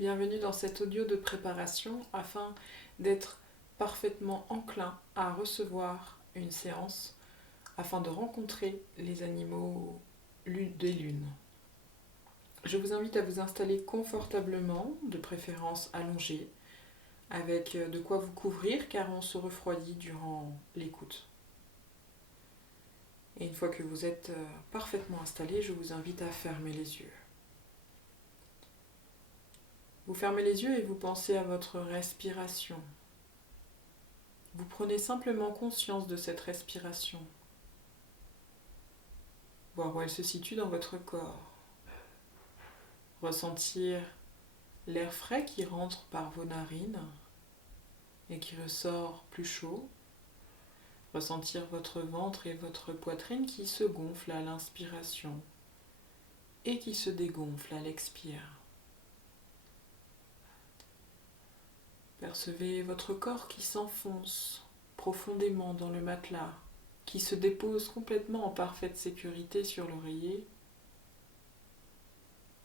Bienvenue dans cet audio de préparation afin d'être parfaitement enclin à recevoir une séance afin de rencontrer les animaux des lunes. Je vous invite à vous installer confortablement, de préférence allongé, avec de quoi vous couvrir car on se refroidit durant l'écoute. Et une fois que vous êtes parfaitement installé, je vous invite à fermer les yeux. Vous fermez les yeux et vous pensez à votre respiration. Vous prenez simplement conscience de cette respiration, voir où elle se situe dans votre corps, ressentir l'air frais qui rentre par vos narines et qui ressort plus chaud, ressentir votre ventre et votre poitrine qui se gonflent à l'inspiration et qui se dégonflent à l'expire. Percevez votre corps qui s'enfonce profondément dans le matelas, qui se dépose complètement en parfaite sécurité sur l'oreiller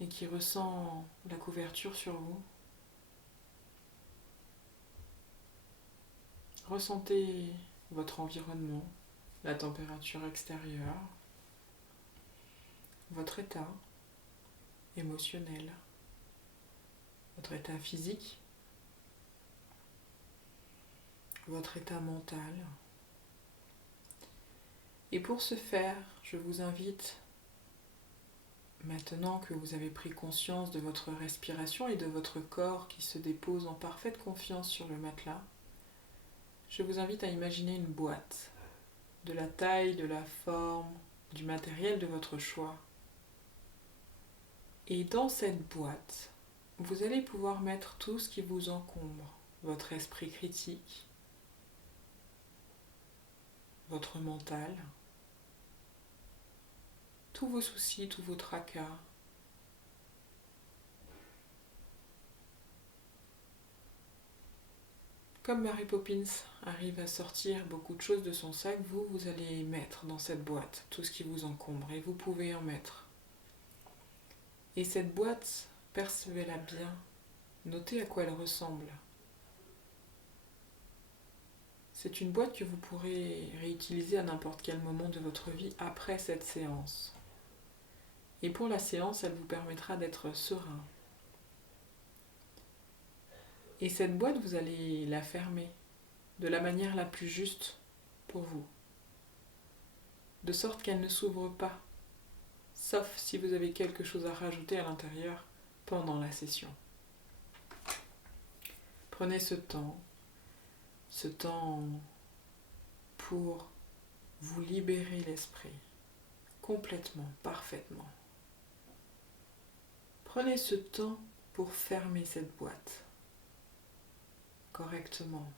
et qui ressent la couverture sur vous. Ressentez votre environnement, la température extérieure, votre état émotionnel, votre état physique, votre état mental. Et pour ce faire, je vous invite, maintenant que vous avez pris conscience de votre respiration et de votre corps qui se dépose en parfaite confiance sur le matelas, je vous invite à imaginer une boîte, de la taille, de la forme, du matériel de votre choix. Et dans cette boîte, vous allez pouvoir mettre tout ce qui vous encombre, votre esprit critique, votre mental, tous vos soucis, tous vos tracas. Comme Mary Poppins arrive à sortir beaucoup de choses de son sac, vous allez mettre dans cette boîte tout ce qui vous encombre et vous pouvez en mettre. Et cette boîte, percevez-la bien, notez à quoi elle ressemble. C'est une boîte que vous pourrez réutiliser à n'importe quel moment de votre vie après cette séance. Et pour la séance, elle vous permettra d'être serein. Et cette boîte, vous allez la fermer de la manière la plus juste pour vous, de sorte qu'elle ne s'ouvre pas, sauf si vous avez quelque chose à rajouter à l'intérieur pendant la session. Prenez ce temps pour vous libérer l'esprit, complètement, parfaitement. Prenez ce temps pour fermer cette boîte correctement.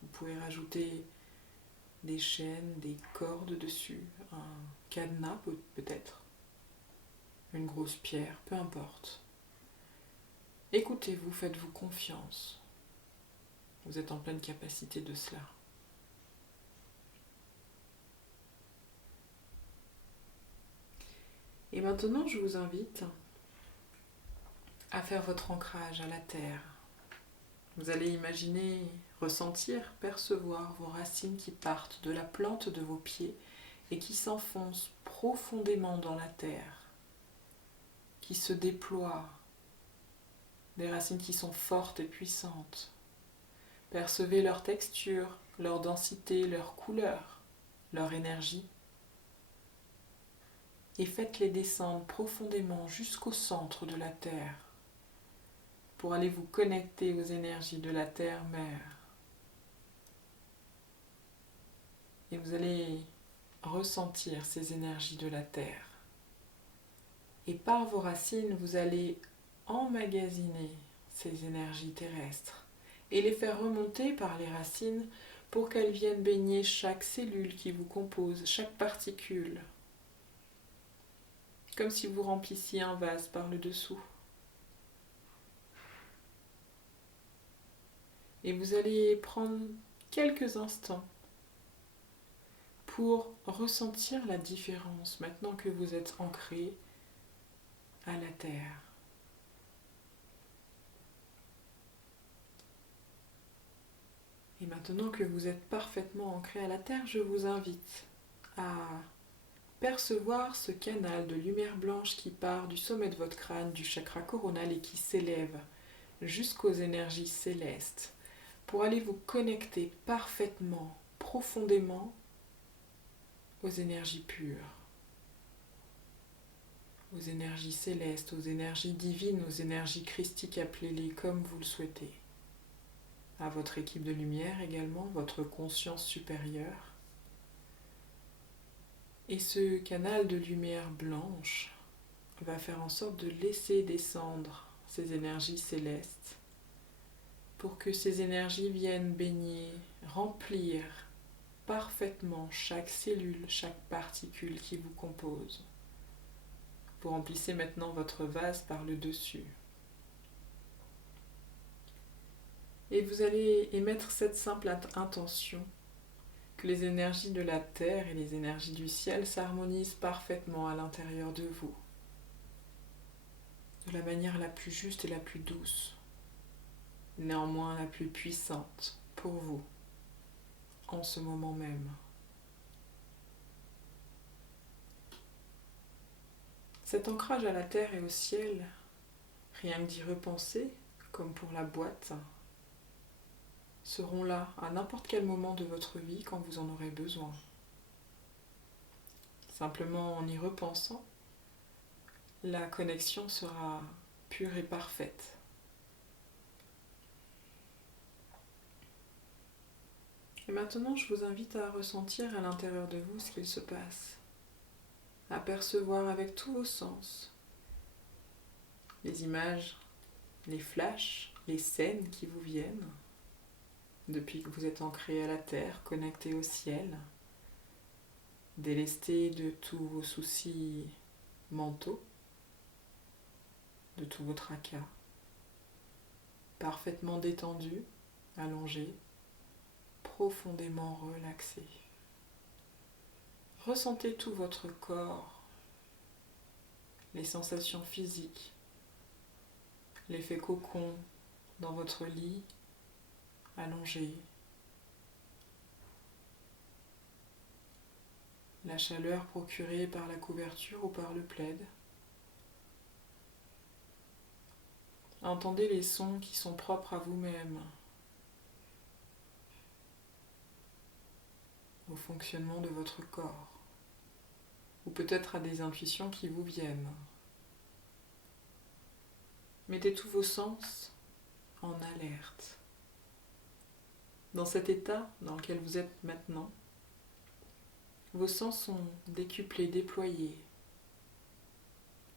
Vous pouvez rajouter des chaînes, des cordes dessus, un cadenas peut-être, une grosse pierre, peu importe. Écoutez-vous, faites-vous confiance. Vous êtes en pleine capacité de cela. Et maintenant, je vous invite à faire votre ancrage à la terre. Vous allez imaginer, ressentir, percevoir vos racines qui partent de la plante de vos pieds et qui s'enfoncent profondément dans la terre, qui se déploient, des racines qui sont fortes et puissantes. Percevez leur texture, leur densité, leur couleur, leur énergie et faites-les descendre profondément jusqu'au centre de la terre pour aller vous connecter aux énergies de la terre-mère. Et vous allez ressentir ces énergies de la terre. Et par vos racines, vous allez emmagasiner ces énergies terrestres et les faire remonter par les racines pour qu'elles viennent baigner chaque cellule qui vous compose, chaque particule, comme si vous remplissiez un vase par le dessous. Et vous allez prendre quelques instants pour ressentir la différence maintenant que vous êtes ancré à la terre. Maintenant que vous êtes parfaitement ancré à la terre, je vous invite à percevoir ce canal de lumière blanche qui part du sommet de votre crâne, du chakra coronal et qui s'élève jusqu'aux énergies célestes pour aller vous connecter parfaitement, profondément aux énergies pures, aux énergies célestes, aux énergies divines, aux énergies christiques, appelez-les comme vous le souhaitez, à votre équipe de lumière également, votre conscience supérieure. Et ce canal de lumière blanche va faire en sorte de laisser descendre ces énergies célestes pour que ces énergies viennent baigner, remplir parfaitement chaque cellule, chaque particule qui vous compose. Vous remplissez maintenant votre vase par le dessus. Et vous allez émettre cette simple intention que les énergies de la terre et les énergies du ciel s'harmonisent parfaitement à l'intérieur de vous, de la manière la plus juste et la plus douce, néanmoins la plus puissante pour vous, en ce moment même. Cet ancrage à la terre et au ciel, rien que d'y repenser, comme pour la boîte, seront là à n'importe quel moment de votre vie quand vous en aurez besoin. Simplement en y repensant, la connexion sera pure et parfaite. Et maintenant, je vous invite à ressentir à l'intérieur de vous ce qu'il se passe, à percevoir avec tous vos sens les images, les flashs, les scènes qui vous viennent depuis que vous êtes ancré à la terre, connecté au ciel, délesté de tous vos soucis mentaux, de tous vos tracas, parfaitement détendu, allongé, profondément relaxé. Ressentez tout votre corps, les sensations physiques, l'effet cocon dans votre lit, allongé, la chaleur procurée par la couverture ou par le plaid. Entendez les sons qui sont propres à vous-même, au fonctionnement de votre corps, ou peut-être à des intuitions qui vous viennent. Mettez tous vos sens en alerte. Dans cet état dans lequel vous êtes maintenant, vos sens sont décuplés, déployés,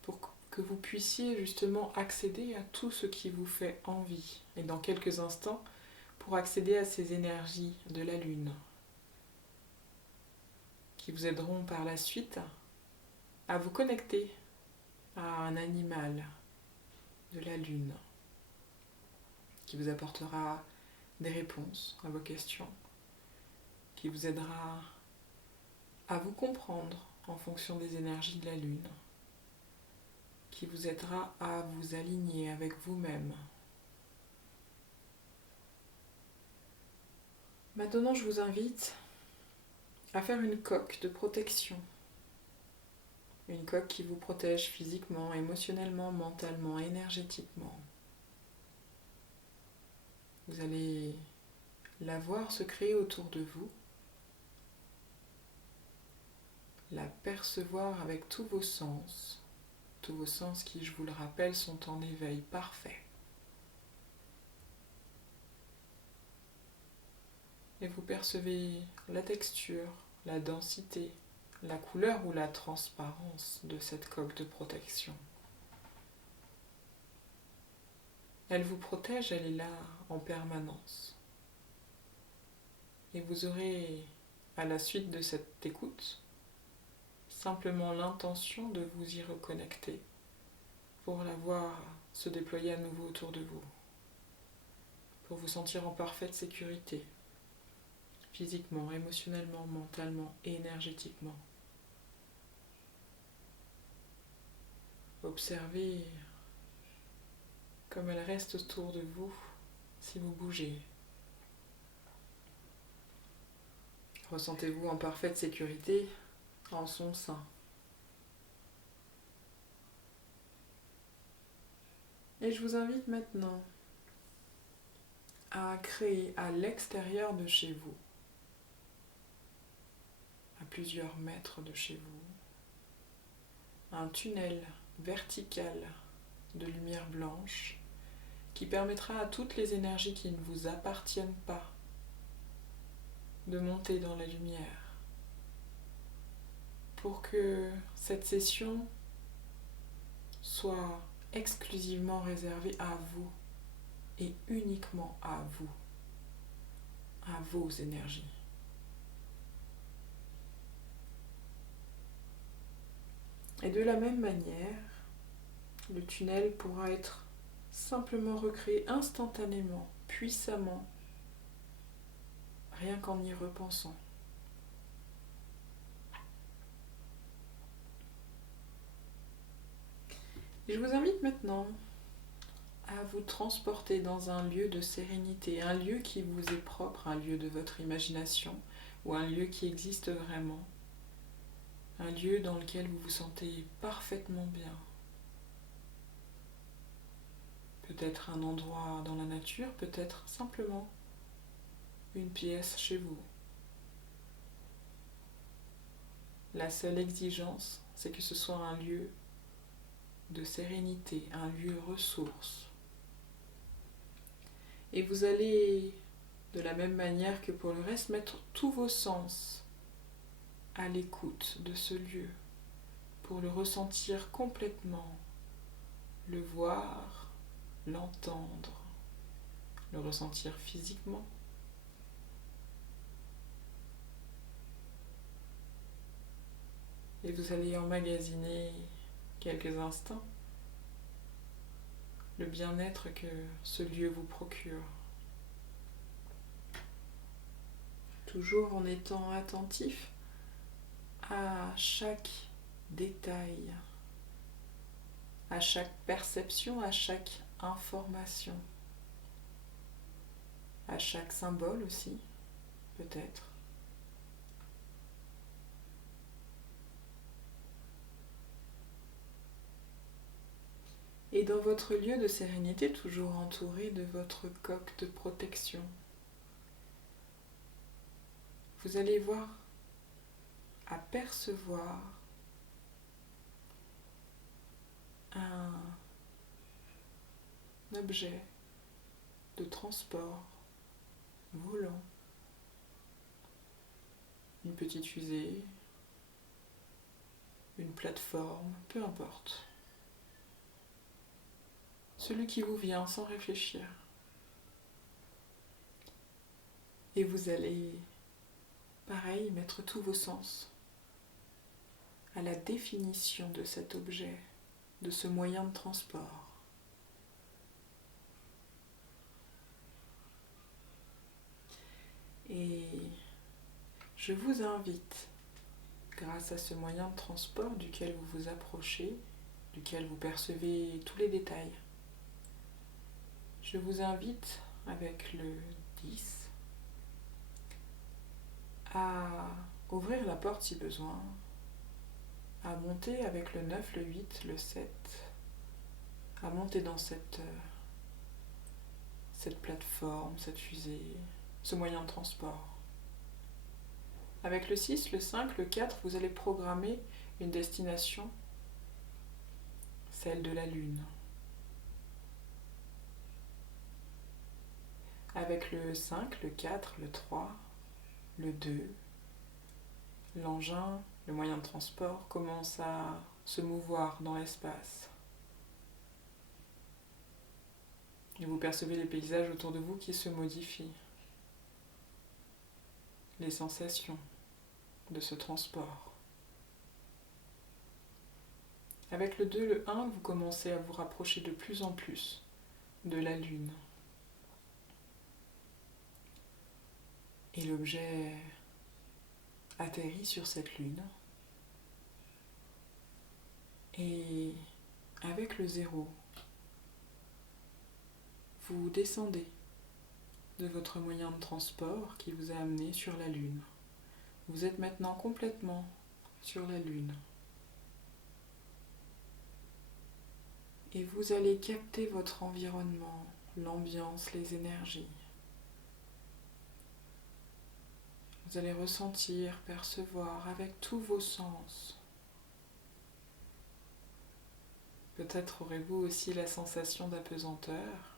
pour que vous puissiez justement accéder à tout ce qui vous fait envie. Et dans quelques instants, pour accéder à ces énergies de la Lune, qui vous aideront par la suite à vous connecter à un animal de la Lune, qui vous apportera des réponses à vos questions, qui vous aidera à vous comprendre en fonction des énergies de la Lune, qui vous aidera à vous aligner avec vous-même. Maintenant, je vous invite à faire une coque de protection. Une coque qui vous protège physiquement, émotionnellement, mentalement, énergétiquement. Vous allez la voir se créer autour de vous, la percevoir avec tous vos sens qui, je vous le rappelle, sont en éveil parfait. Et vous percevez la texture, la densité, la couleur ou la transparence de cette coque de protection. Elle vous protège, elle est là en permanence. Et vous aurez, à la suite de cette écoute, simplement l'intention de vous y reconnecter pour la voir se déployer à nouveau autour de vous, pour vous sentir en parfaite sécurité, physiquement, émotionnellement, mentalement et énergétiquement. Observez comme elle reste autour de vous si vous bougez. Ressentez-vous en parfaite sécurité en son sein. Et je vous invite maintenant à créer à l'extérieur de chez vous, à plusieurs mètres de chez vous, un tunnel vertical de lumière blanche qui permettra à toutes les énergies qui ne vous appartiennent pas de monter dans la lumière pour que cette session soit exclusivement réservée à vous et uniquement à vous, à vos énergies. Et de la même manière, le tunnel pourra être simplement recréé instantanément, puissamment, rien qu'en y repensant. Et je vous invite maintenant à vous transporter dans un lieu de sérénité, un lieu qui vous est propre, un lieu de votre imagination ou un lieu qui existe vraiment, un lieu dans lequel vous vous sentez parfaitement bien. Peut-être un endroit dans la nature, peut-être simplement une pièce chez vous. La seule exigence, c'est que ce soit un lieu de sérénité, un lieu ressource. Et vous allez, de la même manière que pour le reste, mettre tous vos sens à l'écoute de ce lieu pour le ressentir complètement, le voir, l'entendre, le ressentir physiquement. Et vous allez emmagasiner quelques instants le bien-être que ce lieu vous procure. Toujours en étant attentif à chaque détail, à chaque perception, à chaque information, à chaque symbole aussi, peut-être. Et dans votre lieu de sérénité, toujours entouré de votre coque de protection, vous allez voir, apercevoir un objet de transport volant, une petite fusée, une plateforme, peu importe. Celui qui vous vient sans réfléchir. Et vous allez, pareil, mettre tous vos sens à la définition de cet objet, de ce moyen de transport. Et je vous invite, grâce à ce moyen de transport duquel vous vous approchez, duquel vous percevez tous les détails, je vous invite avec le 10 à ouvrir la porte si besoin, à monter avec le 9, le 8, le 7, à monter dans cette plateforme, cette fusée, ce moyen de transport. Avec le 6, le 5, le 4, vous allez programmer une destination, celle de la Lune. Avec le 5, le 4, le 3, le 2, l'engin, le moyen de transport commence à se mouvoir dans l'espace. Et vous percevez les paysages autour de vous qui se modifient. Les sensations de ce transport. Avec le 2, le 1, vous commencez à vous rapprocher de plus en plus de la Lune. Et l'objet atterrit sur cette Lune. Et avec le 0, vous descendez de votre moyen de transport qui vous a amené sur la Lune. Vous êtes maintenant complètement sur la Lune. Et vous allez capter votre environnement, l'ambiance, les énergies. Vous allez ressentir, percevoir avec tous vos sens. Peut-être aurez-vous aussi la sensation d'apesanteur.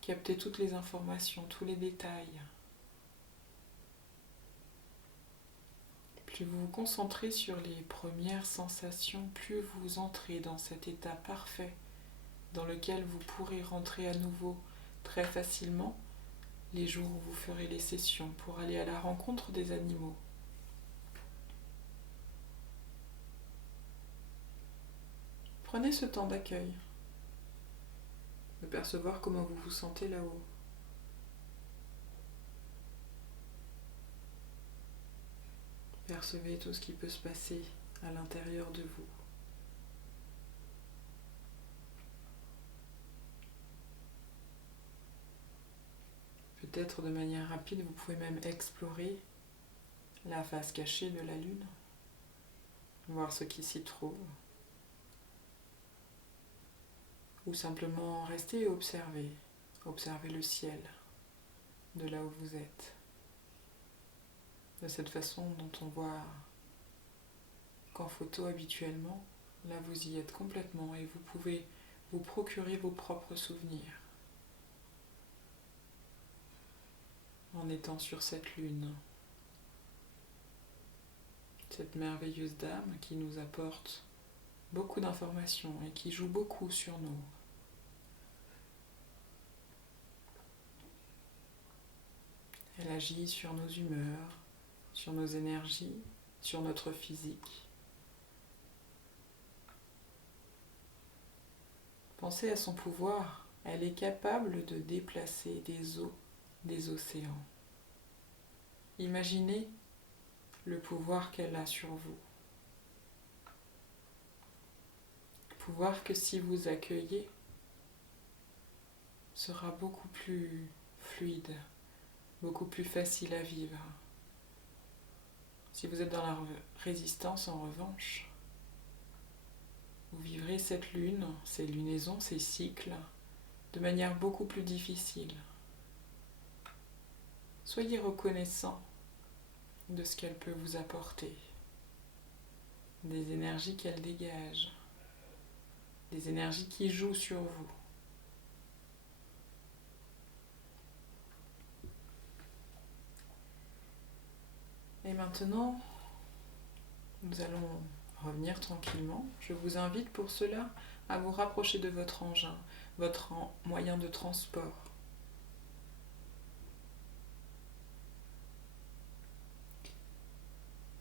Captez toutes les informations, tous les détails. Plus vous vous concentrez sur les premières sensations, plus vous entrez dans cet état parfait dans lequel vous pourrez rentrer à nouveau très facilement les jours où vous ferez les sessions pour aller à la rencontre des animaux. Prenez ce temps d'accueil, de percevoir comment vous vous sentez là-haut. Percevez tout ce qui peut se passer à l'intérieur de vous. Peut-être de manière rapide, vous pouvez même explorer la face cachée de la Lune, voir ce qui s'y trouve, ou simplement rester et observer le ciel de là où vous êtes. De cette façon dont on voit qu'en photo habituellement, là vous y êtes complètement et vous pouvez vous procurer vos propres souvenirs en étant sur cette lune, cette merveilleuse dame qui nous apporte beaucoup d'informations et qui joue beaucoup sur nous. Elle agit sur nos humeurs, sur nos énergies, sur notre physique. Pensez à son pouvoir. Elle est capable de déplacer des eaux, des océans. Imaginez le pouvoir qu'elle a sur vous. Pouvoir que si vous accueillez, sera beaucoup plus fluide, beaucoup plus facile à vivre. Si vous êtes dans la résistance, en revanche, vous vivrez cette lune, ces lunaisons, ces cycles, de manière beaucoup plus difficile. Soyez reconnaissant de ce qu'elle peut vous apporter, des énergies qu'elle dégage, des énergies qui jouent sur vous. Et maintenant, nous allons revenir tranquillement. Je vous invite pour cela à vous rapprocher de votre engin, votre moyen de transport.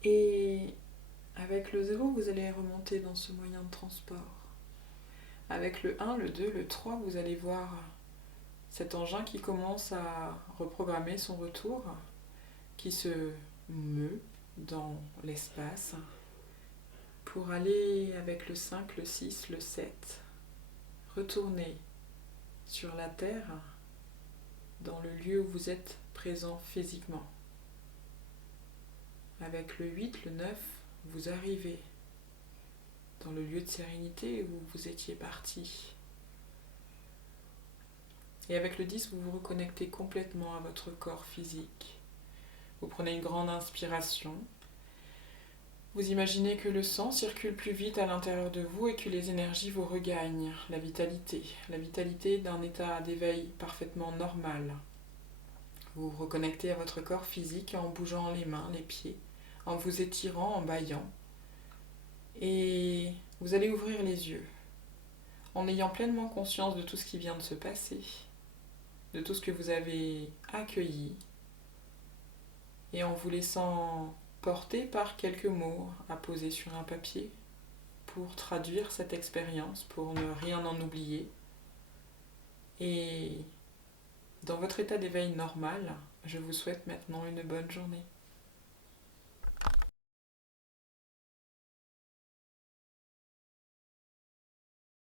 Et avec le 0, vous allez remonter dans ce moyen de transport. Avec le 1, le 2, le 3, vous allez voir cet engin qui commence à reprogrammer son retour, qui se meut dans l'espace pour aller avec le 5, le 6, le 7, retourner sur la Terre dans le lieu où vous êtes présent physiquement. Avec le 8, le 9, vous arrivez dans le lieu de sérénité où vous étiez parti. Et avec le 10, vous vous reconnectez complètement à votre corps physique. Vous prenez une grande inspiration. Vous imaginez que le sang circule plus vite à l'intérieur de vous et que les énergies vous regagnent, la vitalité d'un état d'éveil parfaitement normal. Vous vous reconnectez à votre corps physique en bougeant les mains, les pieds, en vous étirant, en bâillant. Et vous allez ouvrir les yeux, en ayant pleinement conscience de tout ce qui vient de se passer, de tout ce que vous avez accueilli, et en vous laissant porter par quelques mots à poser sur un papier pour traduire cette expérience, pour ne rien en oublier. Et dans votre état d'éveil normal, je vous souhaite maintenant une bonne journée.